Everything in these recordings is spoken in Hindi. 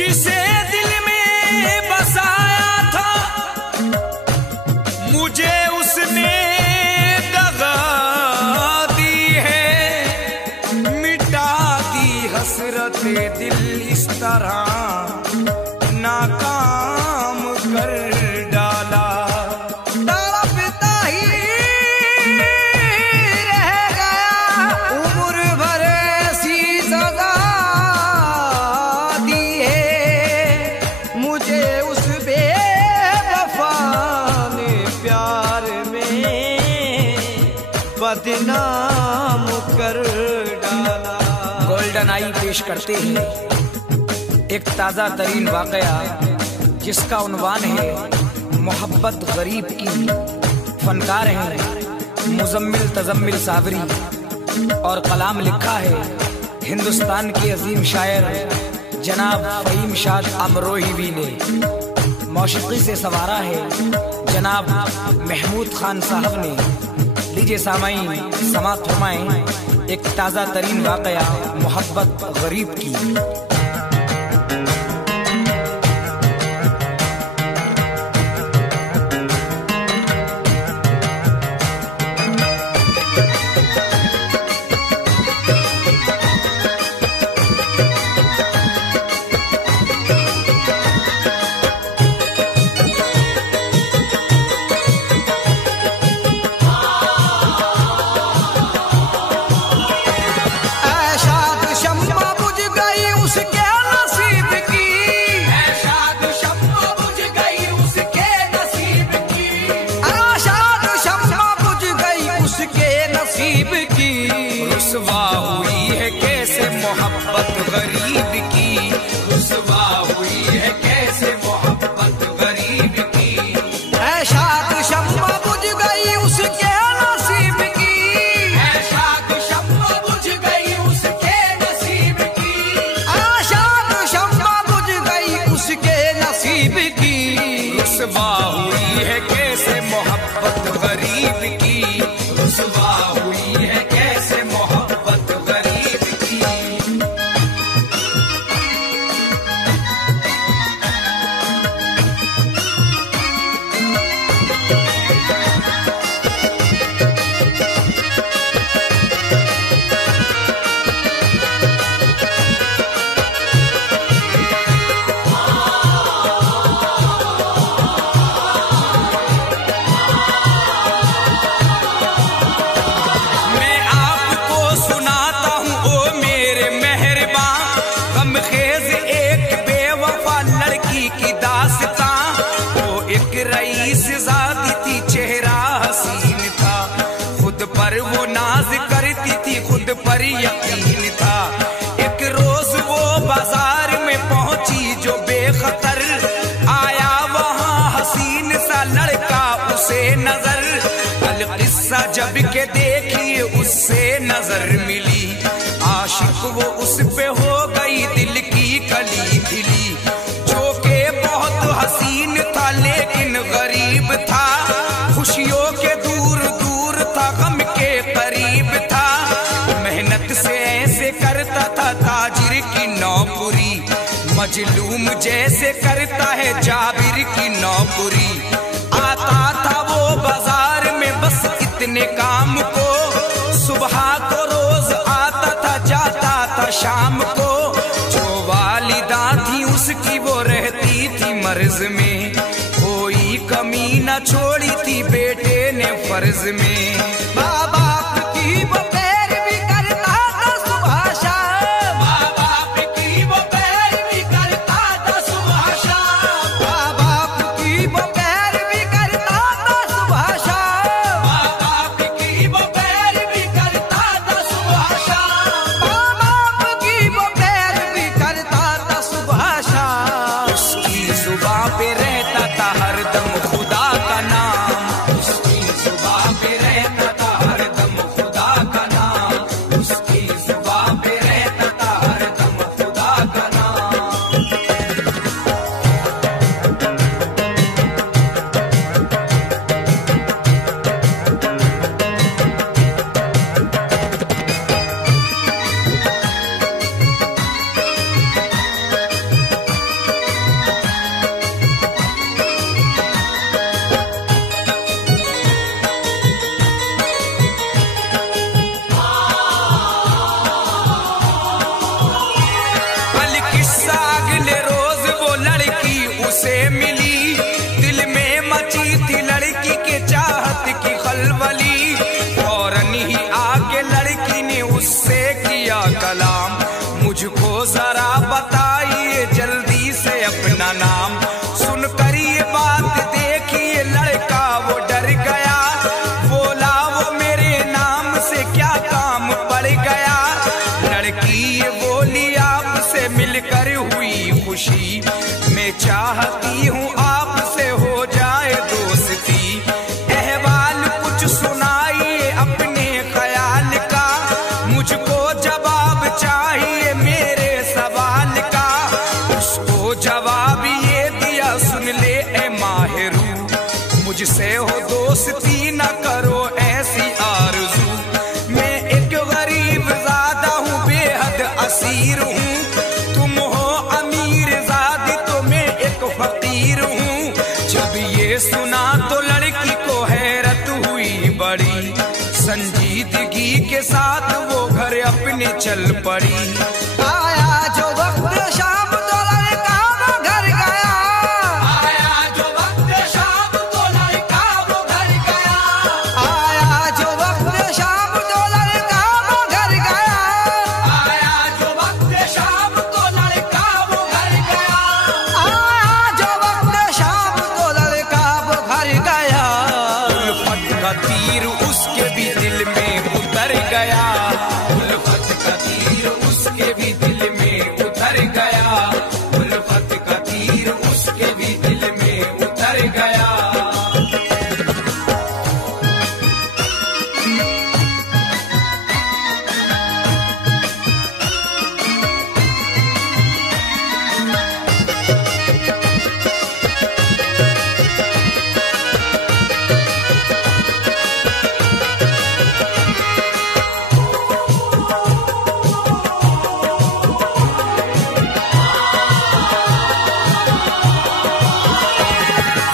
जिसे दिल में बसाया था मुझे उसने दगा दी है। मिटा दी हसरते दिल इस तरह नाकाम कर डाला। तड़पता ही रह गया उम्र भर ऐसी सजा दी है मुझे उस बेवफा ने प्यार में बदनाम कर डाला। गोल्डन आई पेश करते हैं एक ताज़ा तरीन वाकया जिसका उन्वान है मोहब्बत गरीब की। फनकार हैं मुजम्मिल तजम्मिल साबरी और कलाम लिखा है हिंदुस्तान के अजीम शायर जनाब फ़हीम शाद अमरोही ने। मौसीकी से सवारा है जनाब महमूद खान साहब ने। लीजिए सामाईन समाअत फरमाएं एक ताज़ा तरीन वाकया मोहब्बत गरीब की। रुसवा हुई है कैसे मोहब्बत गरीब की। रुसवा हुई है कैसे मोहब्बत गरीब की। शाद शम्मा बुझ गई उसके नसीब की। शाद शम्मा बुझ गई उसके नसीब की। शाद शम्मा बुझ गई उसके नसीब की। रुसवा हुई है कैसे मोहब्बत गरीब की। रुसवा हुई है कैसे मोहब्बत गरीब की। रईस ज़ादी थी चेहरा हसीन था खुद पर वो नाज करती थी खुद पर यकीन था। एक रोज वो बाजार में पहुंची जो बेखतर आया वहां हसीन सा लड़का उसे नजर। अल किस्सा जब के देखिए उससे नजर मिली आशिक वो उस पे हो गई दिल की कली खिली। जो के बहुत हसीन था लेकिन गरीब था खुशियों के दूर दूर था गम के करीब था। मेहनत से ऐसे करता था ताजिर की नौकरी मजलूम जैसे करता है जाबिर की नौकरी। आता था वो बाजार में बस इतने काम को सुबह को रोज आता था जाता था शाम को। जो वालिदा थी उसकी वो रहती थी मर्ज में कोई कमी न छोड़ी थी बेटे ने फर्ज में। माँ बाप की वो पैरवी करता था सुबह शाम। माँ बाप की वो पैरवी करता था सुबह शाम। माँ बाप की वो पैरवी करता था सुबह शाम। माँ बाप की वो पैरवी करता था सुबह शाम। माँ बाप की वो पैरवी करता था सुबह शाम। उसकी जुबां पे रहता था हरदम खुदा का नाम। उसकी जुबां पे रहता मिलकर हुई खुशी। मैं चाहती हूँ आपसे हो जाए दोस्ती। अहवाल कुछ सुनाइए अपने ख्याल का, मुझको जवाब चाहिए मेरे सवाल का। उसको जवाब ये दिया, सुन ले ए माहिरू, मुझसे हो दोस्ती न करो ऐसी आरज़ू। मैं एक गरीब ज़ादा हूँ, बेहद असीर हूँ। तुम हो अमीर ज़ादी तो मैं एक फकीर हूँ। जब ये सुना तो लड़की को हैरत हुई बड़ी। संजीदगी के साथ वो घर अपने चल पड़ी। आया जो वक्त शाम तो लड़का वो घर गया। आया जो वक्त शाम तो लड़का वो घर गया। आया जो वक्त शाम तो लड़का वो घर गया। आया जो वक्त शाम तो लड़का वो घर गया। आया जो वक्त शाम तो लड़का वो घर गया। उल्फत का तीर उसके भी दिल में उतर गया। उल्फत का तीर उसके भी दिल में उतर गया। उल्फत का तीर उसके भी दिल में उतर गया।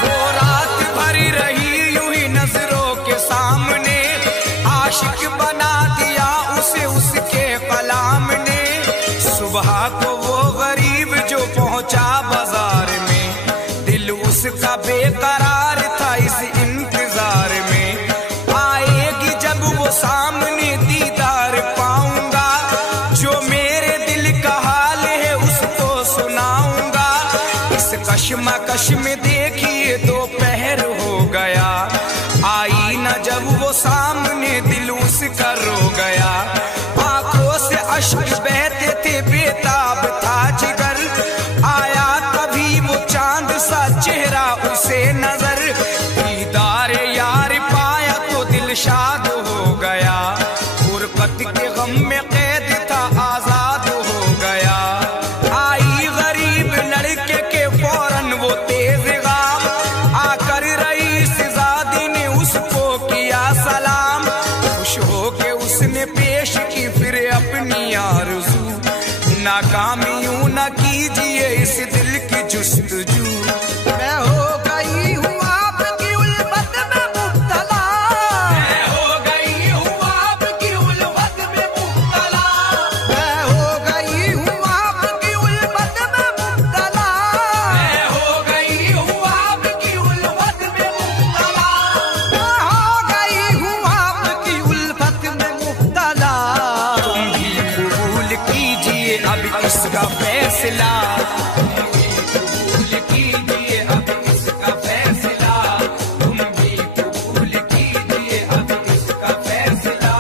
वो रात भरी रही यूं ही नजरों के सामने। आशिक बना दिया उसे उसके कलाम ने। सुबह को वो गरीब जो पहुंचा बाजार में, दिल उसका बेकरार था इस इंतजार में। आएगी जब वो सामने दीदार पाऊंगा, जो मेरे दिल का हाल है उसको सुनाऊंगा। इस कश्मकश में देखिए दोपहर हो गया। आई न जब वो सामने दिल उसका रो गया। आंखों से अश्क बहते थे बेताब था जिगर। आया तभी वो चांद सा चेहरा उसे नजर। दीदार यार पाया तो दिल शाद हो गया। गुरबत के गम में कैद था आजाद हो गया। आई गरीब लड़के के फौरन वो तेज गाम। आकर रईस ज़ादी ने उसको किया सलाम। खुश हो के उसने पेश की फिर अपनी आरज़ू। नाकामी यूं न कीजिए इस दिल की जुस्तजू। मैं हो गई हूँ आपकी उल्फत में मुब्तला। मैं हो गई हूँ आपकी उल्फत में मुब्तला। मैं हो गई हूँ आपकी उल्फत में मुब्तला। मैं हो गई हूँ आपकी उल्फत में मुब्तला। मैं हो गई हूँ आपकी उल्फत में मुब्तला। तुम भी कबूल कीजिए अब इसका फैसला। तुम भी कबूल कीजिए अब इसका फैसला। तुम भी कबूल कीजिए अब इसका फैसला।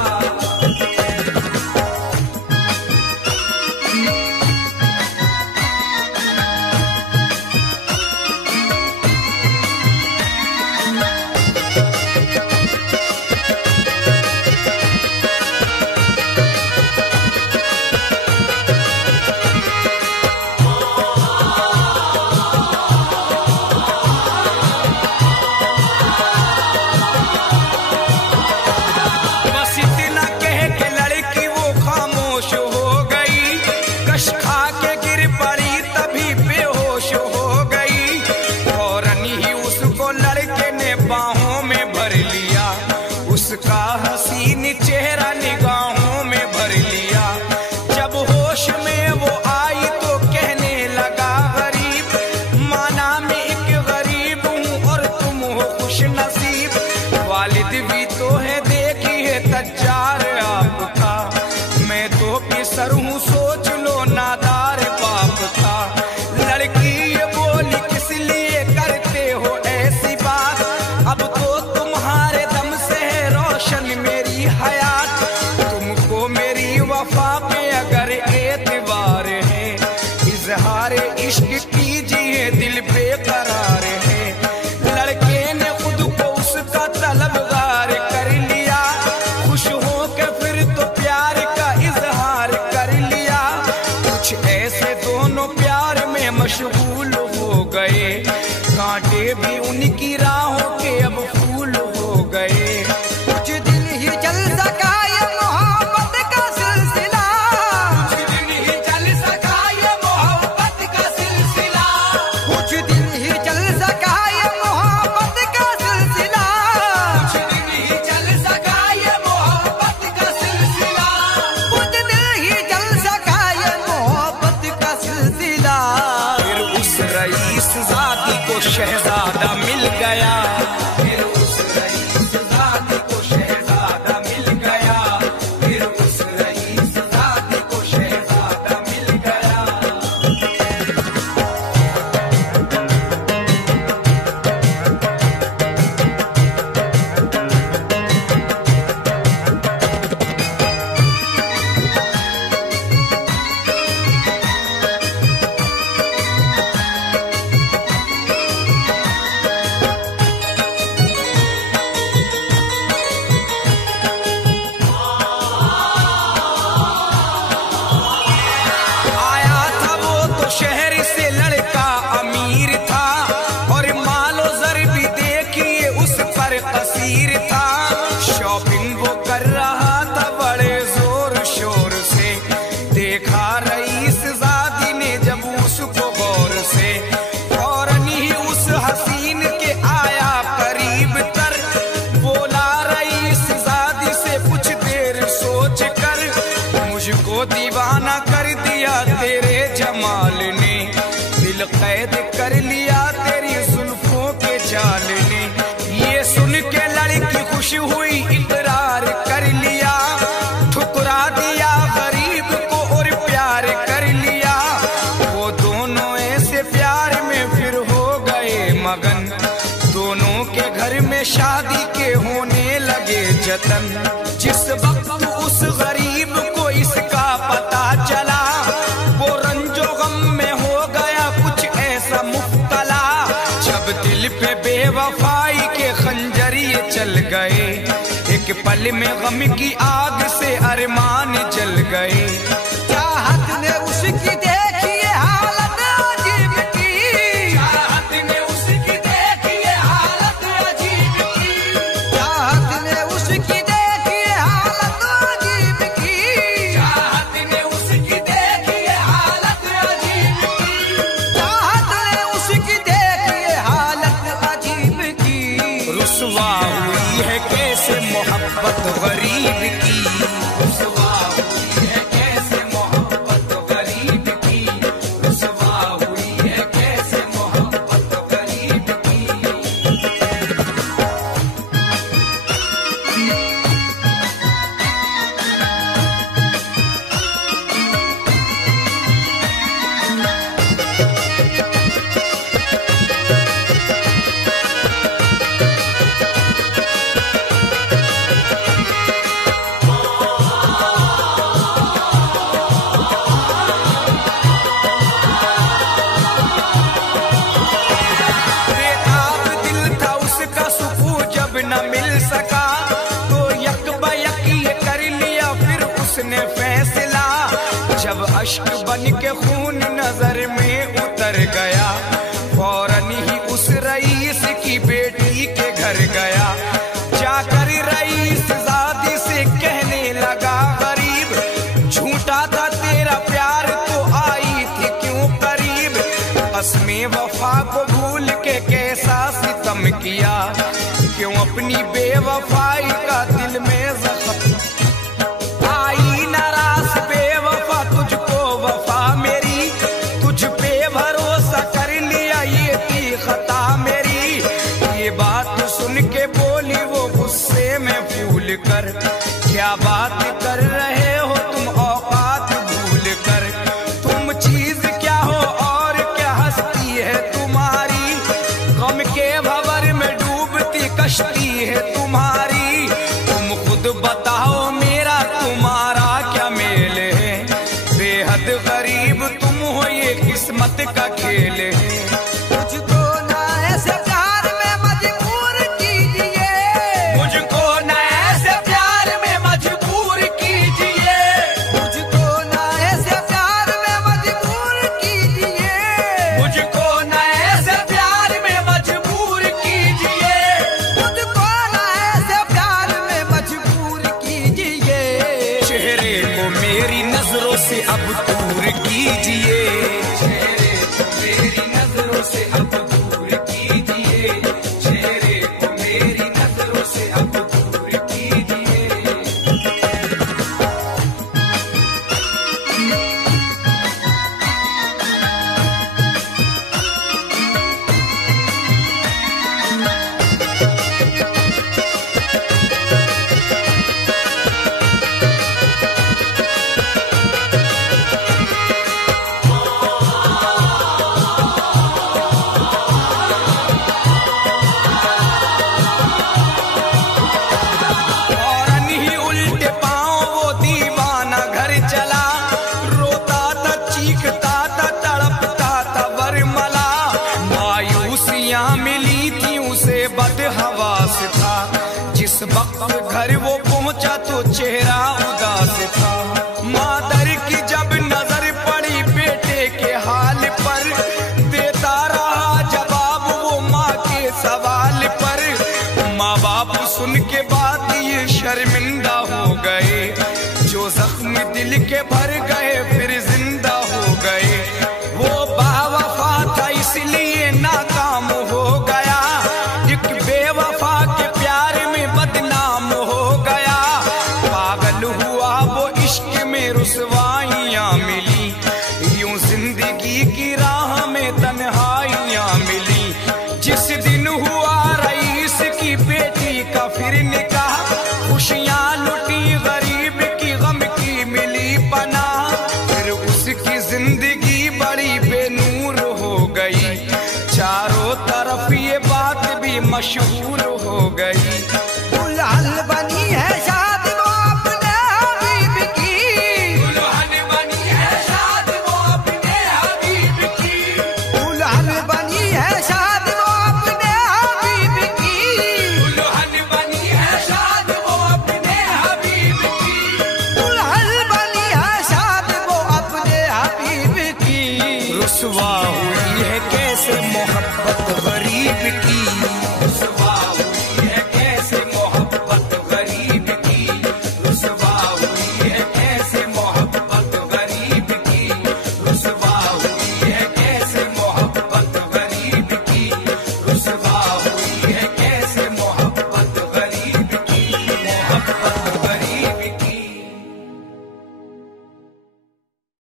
इजहार इश्क कीजिए दिल बेकरार है। लड़के ने खुद को उसका तलबगार कर लिया, खुश हो के फिर तो प्यार का इजहार कर लिया। कुछ ऐसे दोनों प्यार में मशगूल हो गए, कांटे भी उनकी राहों के अब फूल हो गए। कुछ दिन ही चल सका ये मोहब्बत का सिलसिला, कुछ दिन ही चल सका ये मोहब्बत का सिलसिला, कुछ दिन ही चल सका ये मोहब्बत का सिलसिला, कुछ दिन ही चल सका ये मोहब्बत का सिलसिला, कुछ दिन ही चल सका ये मोहब्बत का सिलसिला। फिर उस रईस ज़ादी को शहजादा मिल गया, फिर उस रईस ज़ादी को शहजादा मिल गया, फिर उस रईस ज़ादी को शहजादा मिल गया। आया था वो तो शहर से लड़का अमीर था, और मालो ज़र भी देखिए उस पर कसीर था। शॉपिंग वो कर रहा था बड़े जोर शोर से, देखा रईस ज़ादी ने जब उसको गौर से, फौरन ही उस हसीन के आया करीब तर, बोला रईस ज़ादी से कुछ देर सोच कर, मुझको दीवाना कर दिया तेरे जमाल ने, दिल कैद कर लिया तेरी जुल्फों के जाल ने। ये सुन के लड़की खुश हुई, इकरार कर लिया, ठुकरा दिया गरीब को और प्यार कर लिया। वो दोनों ऐसे प्यार में फिर हो गए मगन, दोनों के घर में शादी के होने लगे जतन। जिस वक्त उस गरीब को इसका पता चला, वो रंजो गम में हो गया कुछ ऐसा मुब्तला। जब दिल पे बेवफाई के खंजरिए चल गए, एक पल में गम की आग से अरमान जल गए। चाहत ने उसकी देखिए हालत अजीब की, चाहत ने उसकी देखिए हालत अजीब की, चाहत ने उसकी देखिए हालत अजीब की, चाहत ने उसकी देखिए हालत अजीब की। चाहत ने उसकी देखिए हालत अजीब की। रुसवा हुई है कैसे मोहब्बत गरीब की, रुसवा हुई है कैसे मोहब्बत गरीब की, रुसवा हुई है कैसे मोहब्बत गरीब की। बेताब दिल था उसका सुकून जब न मिल सका, तो यक बयक ये कर लिया फिर उसने फैसला। जब अश्क बन के खून नजर में उतर गया, फौरन ही उस रईस की बेटी के घर गया। जाकर रईस ज़ादी से कहने लगा गरीब, झूठा था तेरा प्यार तो आई थी क्यों करीब। कसमे वफा को भूल के कैसा सितम किया, क्यों अपनी बेवफाई का दिल में जख्म। आई नाराज बेवफा तुझको वफा मेरी, तुझ पे भरोसा कर लिया ये थी खता मेरी। ये बात सुन के बोली वो गुस्से में फूल कर, क्या बात कर रहे हो तुम औकात भूल कर। तुम चीज क्या हो और क्या हस्ती है किस्मत का खेल है। मुझको ना ऐसे प्यार में मजबूर कीजिए, मुझको न ऐसे प्यार में मजबूर कीजिए, मुझको ना ऐसे प्यार में मजबूर कीजिए, मुझको न ऐसे प्यार में मजबूर कीजिए, मुझको ना ऐसे प्यार में मजबूर कीजिए। चेहरे को मेरी नजरों से अब दूर कीजिए, चेहरे को मेरी नजरों से अब दूर कीजिए, चेहरे को मेरी नजरों से अब दूर कीजिए। फौरन ही उल्टे पांव वो दीवाना घर चला, रोता था, चीखता था, तड़पता था बरमला। मायूसियां मिली थी उसे बदहवास था, जिस वक्त घर वो पहुंचा तो चेहरा उदास था। मादर की जब नजर पड़ी बेटे के हाल पर, देता रहा जवाब वो माँ के सवाल पर। माँ बाप सुन के बाद ये शर्मिंदा हो गए, जो जख्म दिल के भर गए फिर जिंदा हो गए। वो बावफा था इसलिए नाकाम हो गया, एक बेवफा के प्यार में बदनाम हो गया। पागल हुआ वो इश्क में रुसवाइयाँ मिली, यूं जिंदगी की राह में तन्हाइयाँ मिली। जिस दिन हुआ रईस की बेटी का फिर निकाह, खुशियाँ लुटी गरीब की गम की मिली पनाह। फिर उसकी जिंदगी बड़ी बेनूर हो गई, चारों तरफ ये बात भी मशहूर हो गई।